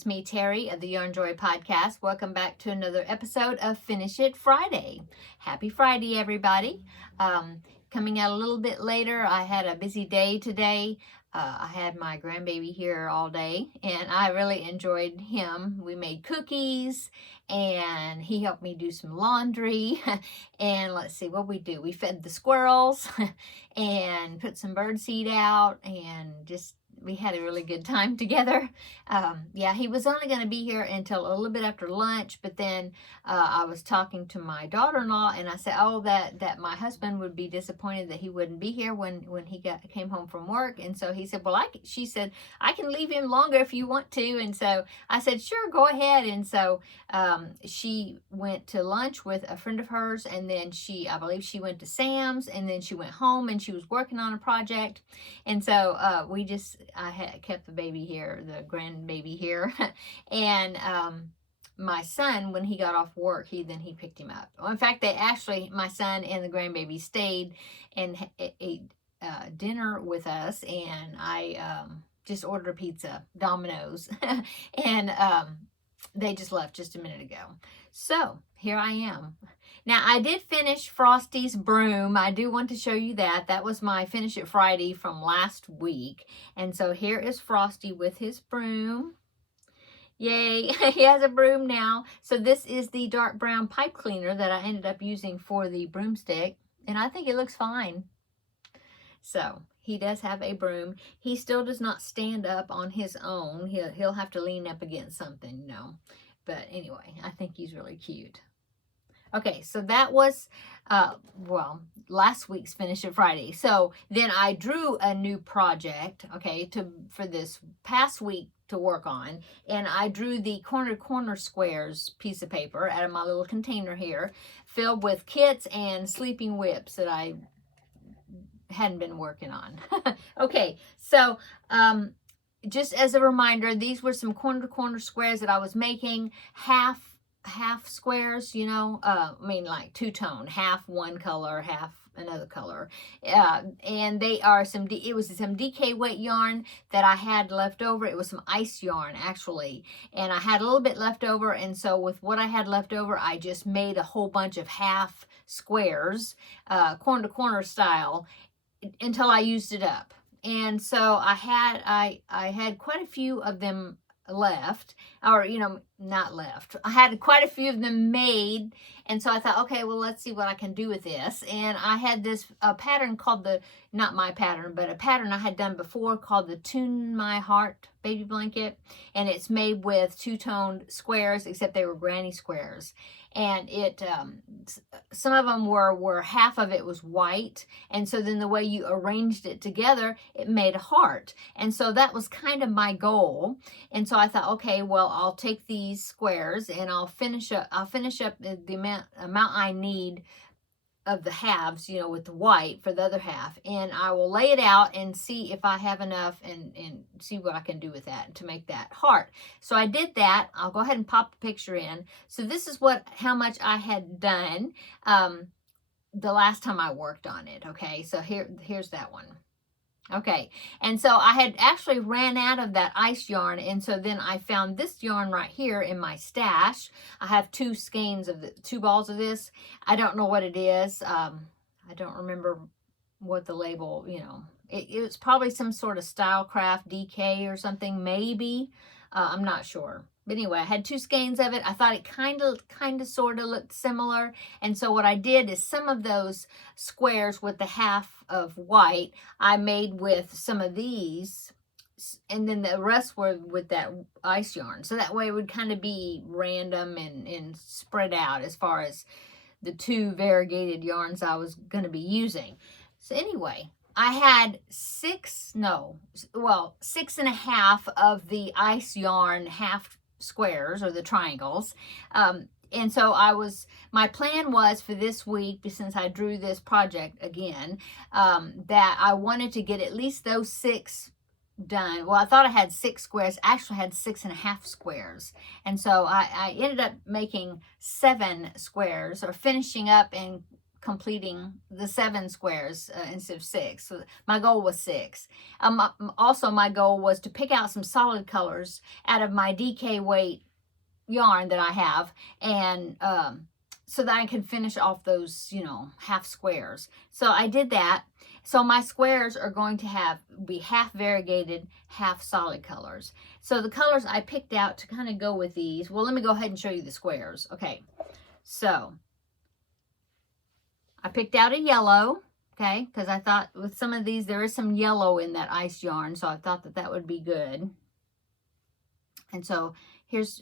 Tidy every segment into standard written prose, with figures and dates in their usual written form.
it's me, Terri of the Yarn Joy Podcast. Welcome back to another episode of Finish It Friday. Happy Friday, everybody. Coming out a little bit later, I had a busy day today. I had my grandbaby here all day, and I really enjoyed him. We made cookies, and he helped me do some laundry. And let's see what we do. We fed the squirrels and put some bird seed out, and just we had a really good time together. Yeah, he was only going to be here until a little bit after lunch, but then I was talking to my daughter-in-law, and I said, oh, that my husband would be disappointed that he wouldn't be here when he came home from work. And so he said, well, she said, I can leave him longer if you want to. And so I said, sure, go ahead. And so she went to lunch with a friend of hers, and then I believe she went to Sam's, and then she went home and she was working on a project. And so I had kept the baby here, the grandbaby here, and my son, when he got off work, he picked him up. Well, in fact, my son and the grandbaby stayed and ate dinner with us, and I just ordered a pizza, Domino's, and they just left just a minute ago. So here I am. Now, I did finish Frosty's broom. I do want to show you that. That was my Finish It Friday from last week. And so here is Frosty with his broom. Yay, he has a broom now. So this is the dark brown pipe cleaner that I ended up using for the broomstick. And I think it looks fine. So he does have a broom. He still does not stand up on his own. He'll have to lean up against something, you know. But anyway, I think he's really cute. Okay, so that was, last week's Finish It Friday. So then I drew a new project, okay, for this past week to work on. And I drew the corner squares piece of paper out of my little container here, filled with kits and sleeping whips that I hadn't been working on. Okay, so just as a reminder, these were some corner squares that I was making, half squares, you know, like two-tone, half one color, half another color, and they are it was some DK weight yarn that I had left over. It was some ice yarn, actually, and I had a little bit left over, and so with what I had left over, I just made a whole bunch of half squares, corner style, until I used it up. And so I had quite a few of them left, or not left. I had quite a few of them made, and so I thought, okay, well, let's see what I can do with this. And I had this pattern called not my pattern, but a pattern I had done before called the Tune My Heart baby blanket, and it's made with two-toned squares, except they were granny squares. And it some of them were half of it was white, and so then the way you arranged it together, it made a heart. And so that was kind of my goal. And so I thought, okay, well, I'll take these squares and I'll finish up the amount I need of the halves, with the white for the other half, and I will lay it out and see if I have enough and see what I can do with that to make that heart. So I did that. I'll go ahead and pop the picture in. So this is how much I had done the last time I worked on it. Okay, so here's that one. Okay, and so I had actually ran out of that ice yarn, and so then I found this yarn right here in my stash. I have two balls of this. I don't know what it is. I don't remember what the label, it was probably some sort of Stylecraft DK or something, maybe. I'm not sure. But anyway, I had two skeins of it. I thought it kind of sort of looked similar. And so what I did is some of those squares with the half of white, I made with some of these, and then the rest were with that ice yarn. So that way it would kind of be random and spread out as far as the two variegated yarns I was going to be using. So anyway, I had 6.5 of the ice yarn half squares, or the triangles, and so my plan was for this week, since I drew this project again, that I wanted to get at least those 6 done. Well, I thought I had 6 squares. I actually had 6.5 squares, and so I ended up making 7 squares, or finishing up and completing the 7 squares instead of 6. So my goal was 6. Also, my goal was to pick out some solid colors out of my DK weight yarn that I have, and so that I can finish off those, you know, half squares. So I did that. So my squares are going to be half variegated, half solid colors. So the colors I picked out to kind of go with these, well, let me go ahead and show you the squares. Okay, so I picked out a yellow, okay, because I thought with some of these, there is some yellow in that ice yarn, so I thought that that would be good. And so here's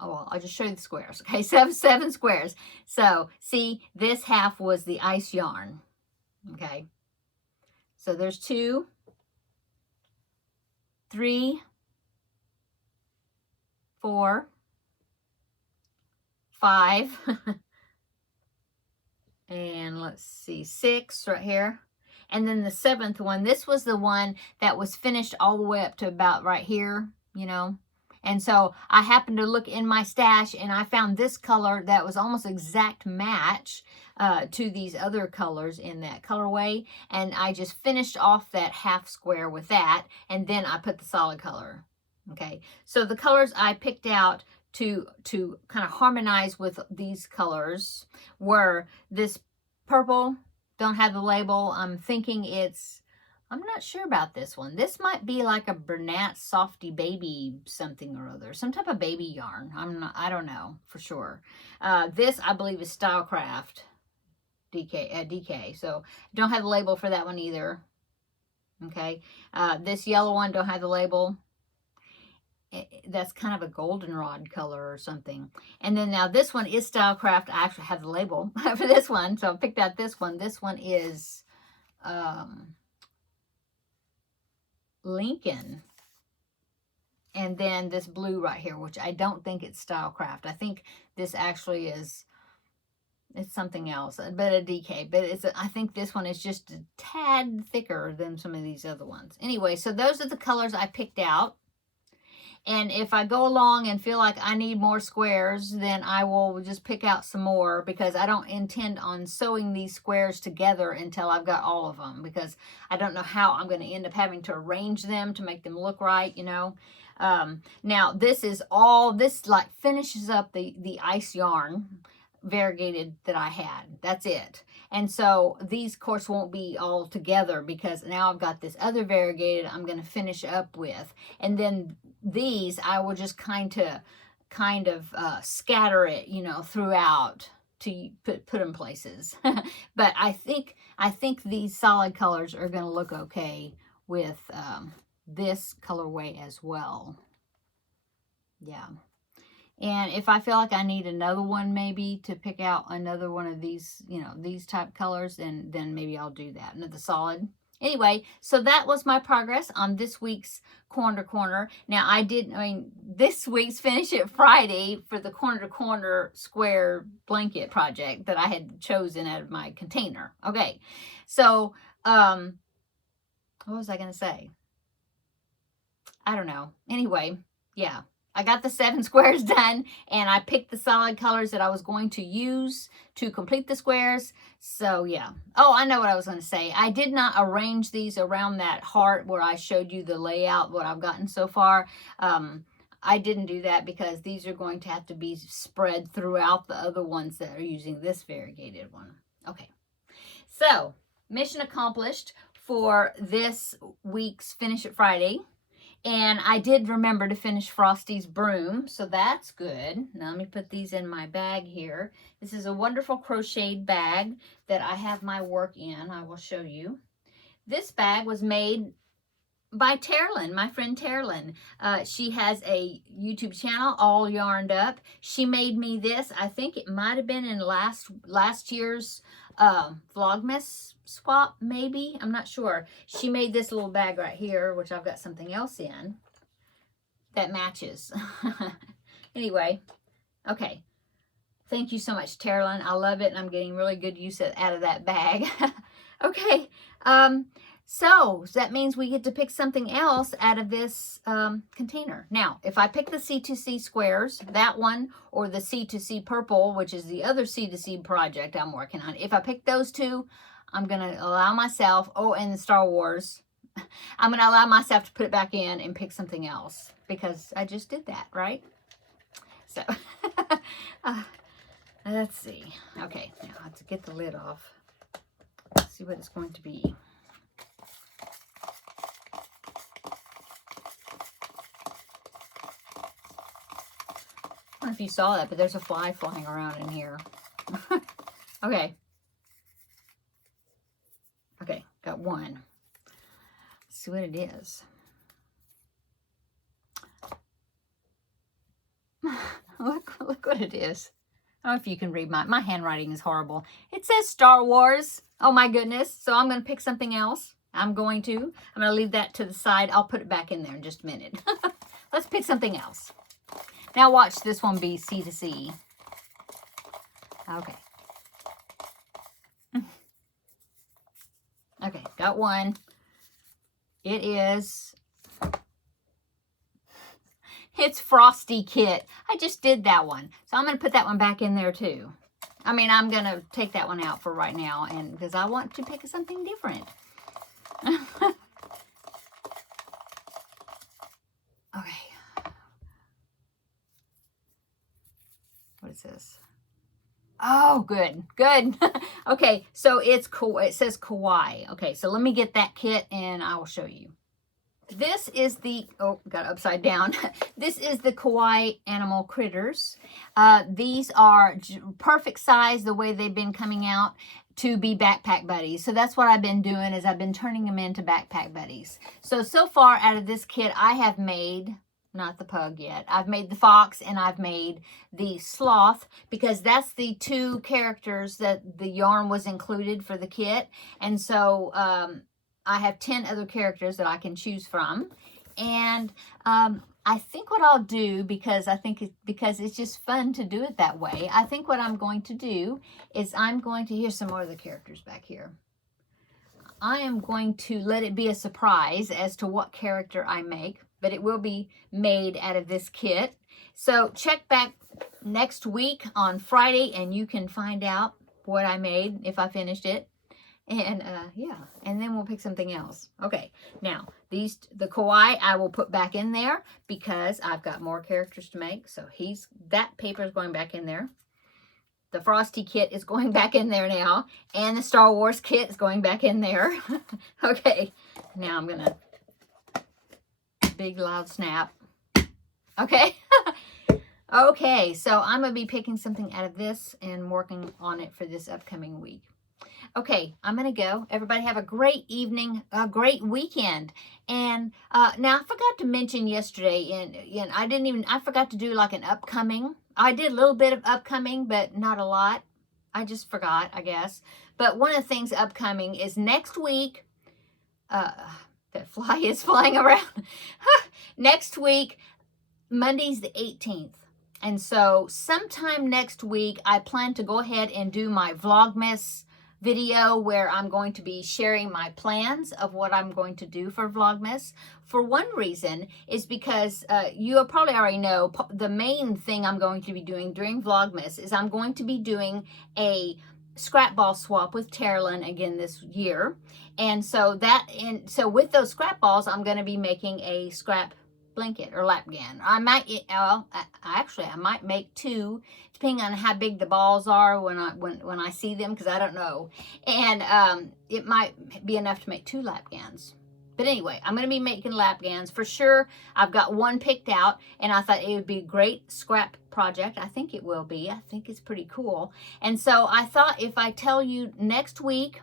oh, I'll just show you the squares. Okay, seven squares. So see, this half was the ice yarn. Okay, so there's 2, 3, 4, 5, and let's see, 6 right here. And then the 7th one, this was the one that was finished all the way up to about right here, you know. And so I happened to look in my stash and I found this color that was almost exact match to these other colors in that colorway. And I just finished off that half square with that. And then I put the solid color. Okay. So the colors I picked out to kind of harmonize with these colors were this purple, don't have the label. I'm thinking I'm not sure about this one. This might be like a Bernat Softy Baby something or other. Some type of baby yarn. I don't know for sure. This, I believe, is Stylecraft DK. So don't have the label for that one either. Okay. This yellow one, don't have the label. That's kind of a goldenrod color or something. And then now this one is Stylecraft. I actually have the label for this one. So I picked out this one. This one is Lincoln. And then this blue right here, which I don't think it's Stylecraft. I think this actually it's something else, but a DK. But I think this one is just a tad thicker than some of these other ones. Anyway, so those are the colors I picked out. And if I go along and feel like I need more squares, then I will just pick out some more, because I don't intend on sewing these squares together until I've got all of them, because I don't know how I'm going to end up having to arrange them to make them look right, you know. Now this like finishes up the ice yarn variegated that I had. That's it. And so these, of course, won't be all together, because now I've got this other variegated I'm going to finish up with. And then these I will just kind of scatter it, you know, throughout to put in places. But I think these solid colors are going to look okay with this colorway as well. Yeah. And if I feel like I need another one, maybe to pick out another one of these, you know, these type colors, then maybe I'll do that. Another solid. Anyway, so that was my progress on this week's Corner to Corner. Now, this week's Finish It Friday for the Corner to Corner square blanket project that I had chosen out of my container. Okay, so what was I going to say? I don't know. Anyway, yeah. I got the 7 squares done, and I picked the solid colors that I was going to use to complete the squares. So yeah. Oh, I know what I was going to say. I did not arrange these around that heart where I showed you the layout, what I've gotten so far. I didn't do that because these are going to have to be spread throughout the other ones that are using this variegated one. Okay. So, mission accomplished for this week's Finish It Friday. And I did remember to finish Frosty's broom, so that's good. Now let me put these in my bag here. This is a wonderful crocheted bag that I have my work in. I will show you. This bag was made by Terri, my friend Terri. She has a YouTube channel, All Yarned Up. She made me this. I think it might have been in last year's Vlogmas swap, maybe. I'm not sure. She made this little bag right here, which I've got something else in that matches. Anyway, okay. Thank you so much, Terri. I love it, and I'm getting really good use out of that bag. Okay. So that means we get to pick something else out of this container. Now, if I pick the C2C squares, that one, or the C2C purple, which is the other C2C project I'm working on, if I pick those two, I'm going to allow myself, and the Star Wars, I'm going to allow myself to put it back in and pick something else because I just did that, right? So, let's see. Okay, now I have to get the lid off. Let's see what it's going to be. I don't know if you saw that, but there's a fly flying around in here. Okay. Okay, got one. Let's see what it is. Look what it is. I don't know if you can read my handwriting is horrible. It says Star Wars. Oh my goodness. So I'm going to pick something else. I'm going to leave that to the side. I'll put it back in there in just a minute. Let's pick something else. Now watch this one be C to C. Okay. Okay, got one. It is... It's Frosty Kit. I just did that one. So I'm going to put that one back in there too. I mean, I'm going to take that one out for right now, and because I want to pick something different. Okay. What is this? Oh, good. Good. Okay, so it says Kawaii. Okay, so let me get that kit and I will show you. This is the, got it upside down. This is the Kawaii Animal Critters. These are perfect size the way they've been coming out to be backpack buddies. So that's what I've been doing is I've been turning them into backpack buddies. So far out of this kit, I have made, not the pug yet, I've made the fox and I've made the sloth because that's the two characters that the yarn was included for the kit. And so, I have 10 other characters that I can choose from. And I think what I'll do, because it's just fun to do it that way, I think what I'm going to do is here's some more of the characters back here. I am going to let it be a surprise as to what character I make, but it will be made out of this kit. So check back next week on Friday and you can find out what I made, if I finished it. And yeah, and then we'll pick something else. Okay, now the Kawaii I will put back in there because I've got more characters to make. So that paper is going back in there. The Frosty kit is going back in there now, and the Star Wars kit is going back in there. Okay, now I'm gonna big loud snap. Okay. Okay, so I'm gonna be picking something out of this and working on it for this upcoming week. Okay, I'm going to go. Everybody have a great evening, a great weekend. And now I forgot to mention yesterday, and I forgot to do like an upcoming. I did a little bit of upcoming, but not a lot. I just forgot, I guess. But one of the things upcoming is next week. That fly is flying around. Next week, Monday's the 18th. And so sometime next week, I plan to go ahead and do my Vlogmas video where I'm going to be sharing my plans of what I'm going to do for Vlogmas. For one reason is because you probably already know the main thing I'm going to be doing during Vlogmas is I'm going to be doing a scrap ball swap with Terri again this year. And so with those scrap balls, I'm going to be making a scrap blanket or lap gown. I might make two, depending on how big the balls are when I see them, because I don't know. And it might be enough to make two lap gowns. But anyway, I'm going to be making lap gowns for sure. I've got one picked out, and I thought it would be a great scrap project. I think it will be. I think it's pretty cool. And so I thought if I tell you next week,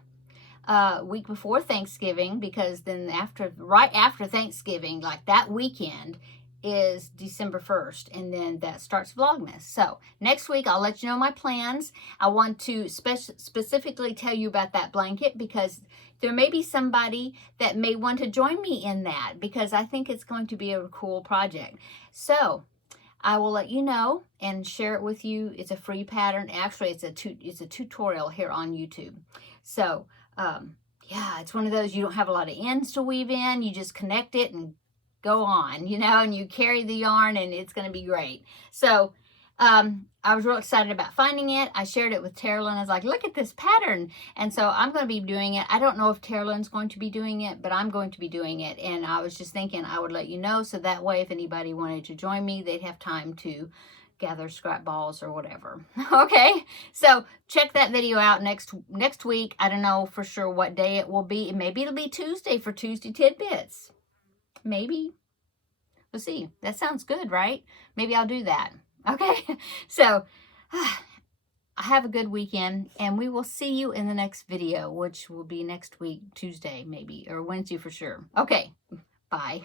week before Thanksgiving, because then right after Thanksgiving, like that weekend, is December 1st, and then that starts Vlogmas. So next week I'll let you know my plans. I want to specifically tell you about that blanket because there may be somebody that may want to join me in that, because I think it's going to be a cool project. So I will let you know and share it with you. It's a free pattern. Actually, it's a tutorial here on YouTube. So yeah, yeah, it's one of those, you don't have a lot of ends to weave in. You just connect it and go on, you know, and you carry the yarn and it's going to be great. So I was real excited about finding it. I shared it with Terrilyn. I was like, look at this pattern. And so I'm going to be doing it. I don't know if Terrilyn's going to be doing it, but I'm going to be doing it. And I was just thinking I would let you know, so that way if anybody wanted to join me, they'd have time to gather scrap balls or whatever. Okay, so check that video out next week. I don't know for sure what day it will be. Maybe it'll be Tuesday for Tuesday Tidbits. Maybe. We'll see. That sounds good, right? Maybe I'll do that. Okay, so have a good weekend, and we will see you in the next video, which will be next week, Tuesday maybe, or Wednesday for sure. Okay, bye.